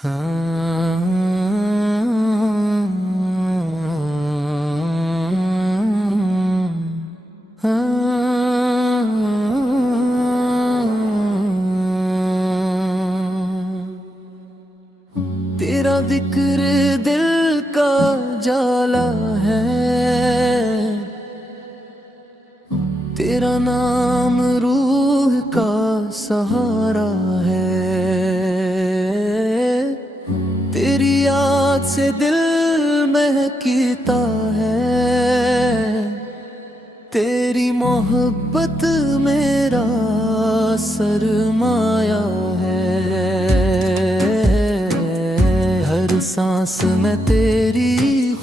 हाँ, तेरा जिक्र दिल का जाला है, तेरा नाम रूह का सहारा है। तेरी याद से दिल महकीता है, तेरी मोहब्बत मेरा सरमाया है। हर सांस में तेरी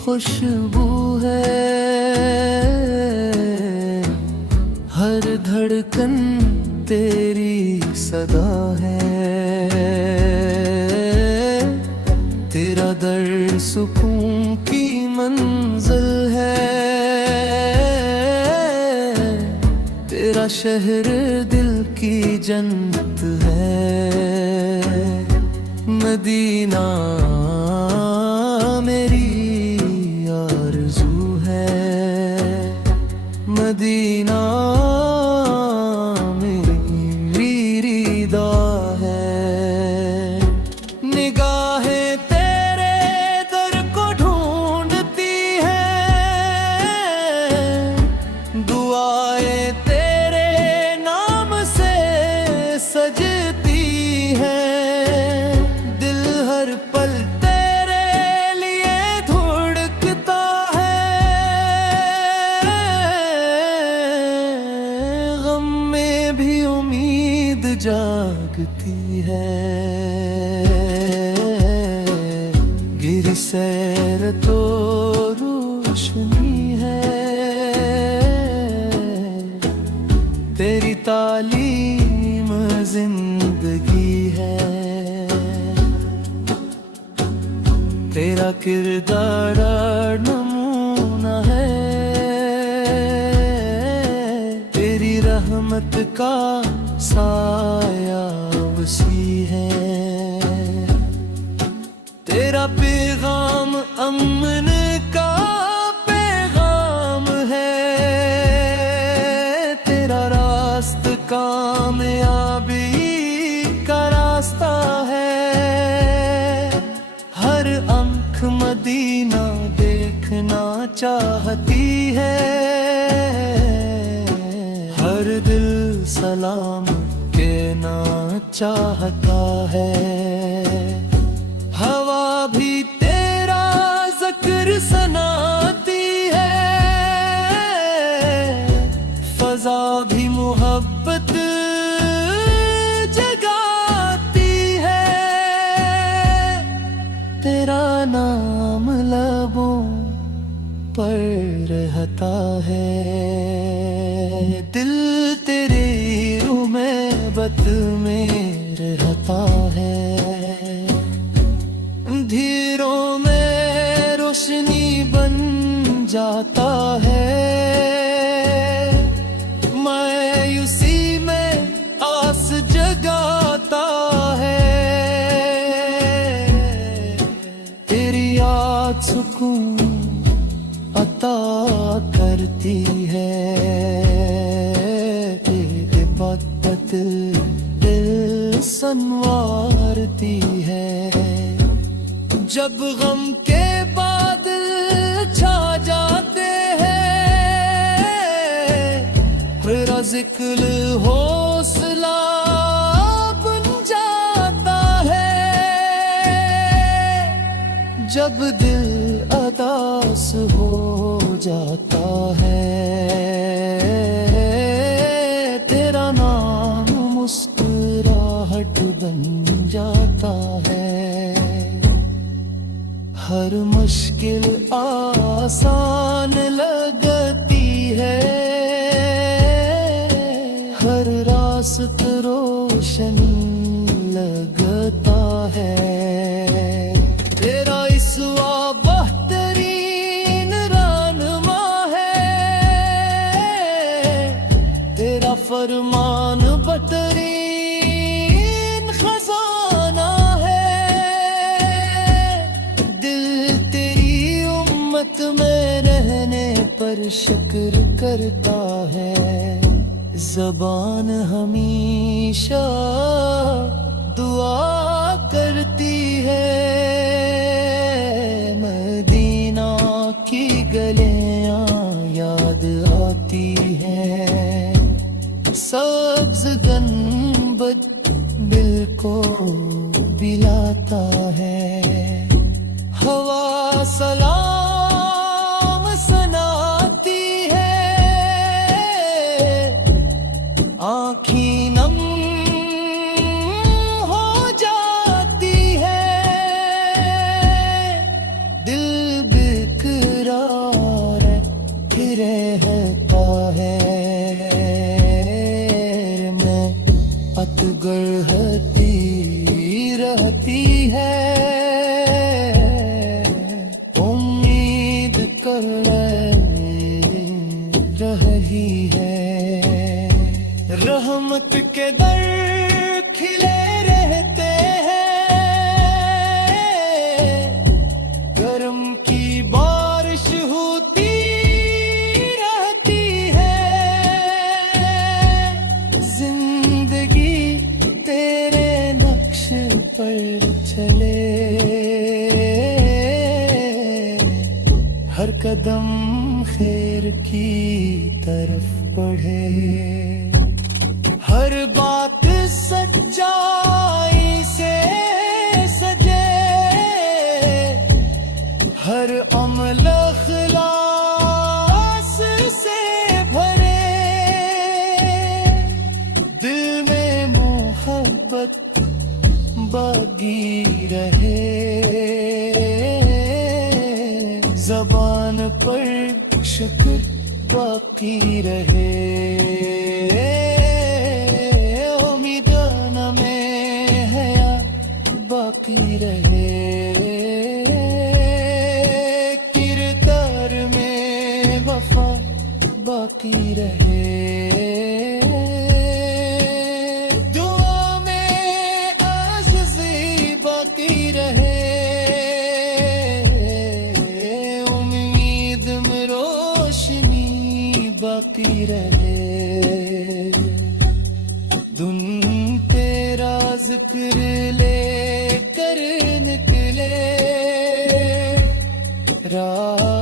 खुशबू है, हर धड़कन तेरी सदा है। तेरा दर्द सुकून की मंजिल है, तेरा शहर दिल की जन्नत है। मदीना मेरी आरज़ू है, मदीना मेरी रिदा है। निगाहें तेरे दर को ढूंढती है, दुआएं तेरे नाम से सजती है। दिल हर पल तेरे लिए धड़कता है, गम में भी उम्मीद जागती है। गिर सैर तो रोशनी है, तेरी तालीम जिंदगी है। तेरा किरदार नमूना है, तेरी रहमत का साया वसी है। तेरा पैगाम अमन का पैगाम है, तेरा रास्ता कामयाबी का रास्ता है। हर आँख मदीना देखना चाहती है, हर दिल सलाम कहना चाहता है। हवा भी तेरा जिक्र सुनाती है, फजा भी मोहब्बत जगाती है। तेरा नाम लबों पर रहता है, दिल तेरे रूह में बत में रहता है। धीरों में रोशनी बन जाता है, मायूसी में आस जगाता है। तेरी याद सुकून अता करती है, इबादत दिल संवारती है। जब गम के बादल छा जाते हैं, तेरा जिक्र हौसला बन जाता है। जब दिल अदास हो जाता है, तेरा नाम मुस्कुराहट बन जाता है। हर मुश्किल आसान लगती है, हर रास्ता रोशन लगता है। तेरा इसवा बेहतरीन रहनुमा है, तेरा फरमान बेहतरीन खजाना है। पर शुक्र करता है, ज़बान हमेशा दुआ करती है। मदीना की गलियां याद आती हैं, सब्ज़ गंबद दिल को बिलाता है। हवा सलाम सुनाती है, आँखें नम हो जाती है, दिल बेकरार रहता है। मैं पतगढ़ती रहती है, उम्मीद कर रही है। रहमत के दर खिले रहते हैं, करम की बारिश होती रहती है। जिंदगी तेरे नक्श पर चले, हर कदम खैर की तरफ बढ़े। हर बात सच्चाई से सजे, हर अमल इखलास से भरे। दिल में मोहब्बत बागी रहे, ज़बान पर शुक्र बाकी रहे। उम्मीदान में हया बाकी रहे, किरदार में वफा बाकी रहे। दुआ में आजिज़ी बाकी रहे, उम्मीद में रोशनी बाकी रहे। धुन तेरा जिक्र लेकर निकले, राह